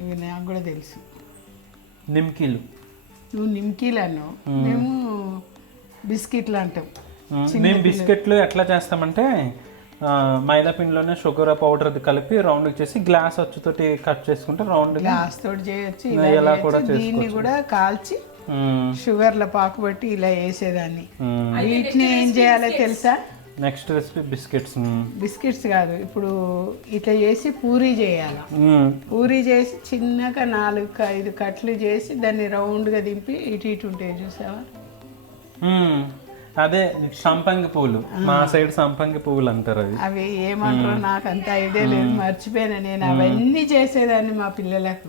ఇవి నాకు కూడా తెలుసు. నిమ్కీలు. నువ్వు నిమ్కీలు అన్నావు, మేము బిస్కెట్లు అంటాం. మేము బిస్కెట్లు ఎట్లా చేస్తామంటే మైదా పిండిలోనే షుగర్ పౌడర్ అది కలిపి రౌండ్ చేసి గ్లాస్ వచ్చుతోటి కట్ చేసుకుంటే రౌండ్ గ్లాస్ తోటి చేయొచ్చు, ఇలా కూడా దీన్ని కూడా కాల్చి షుగర్ల పాకు బట్టి ఇలా వేసేదాన్ని. వీటిని ఏం చేయాలో తెలుసా? Next recipe biscuits. బిస్కెట్స్ కాదు, ఇప్పుడు ఇట్లా చేసి పూరీ చేయాలి. పూరీ చేసి చిన్నగా 4-5 కట్లు చేసి దాన్ని రౌండ్గా దింపి ఇటు ఇటు ఉంటాయి చూసావా? అదే సంపంగి పువ్వులు, మా సైడ్ సంపంగి పువ్వులు అంటారు. అవి ఏమంటారో నాకు అంత ఐడియా లేదు, మర్చిపోయినా. నేను అవన్నీ చేసేదాన్ని మా పిల్లలకు.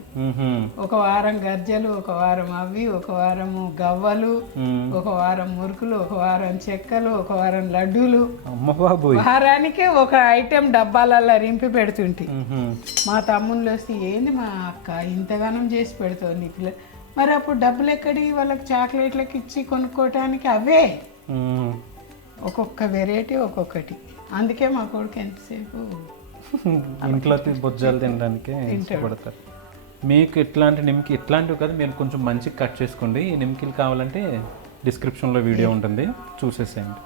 ఒక వారం గర్జలు, ఒక వారం అవి, ఒక వారము గవ్వలు, ఒక వారం మురుకులు, ఒక వారం చెక్కలు, ఒక వారం లడ్డూలు. వారానికి ఒక ఐటెం డబ్బాలలో రింపి పెడుతుంటే మా తమ్ముళ్ళు వస్తే ఏంది మా అక్క ఇంతగానం చేసి పెడుతుంది నీ పిల్లలు, మరి అప్పుడు డబ్బులు ఎక్కడి వాళ్ళకి చాక్లెట్లకి ఇచ్చి కొనుక్కోవటానికి అవే ఒక్కొక్క వెరైటీ ఒక్కొక్కటి. అందుకే మా కొడుకు ఎంతసేపు ఇంట్లో బొజ్జాలు తినడానికి ఇష్టపడతారు. మీకు ఇట్లాంటి నిమ్కి ఇట్లాంటివి కదా, మీరు కొంచెం మంచిగా కట్ చేసుకోండి. ఈ నిమ్కీలు కావాలంటే డిస్క్రిప్షన్లో వీడియో ఉంటుంది, చూసేసేయండి.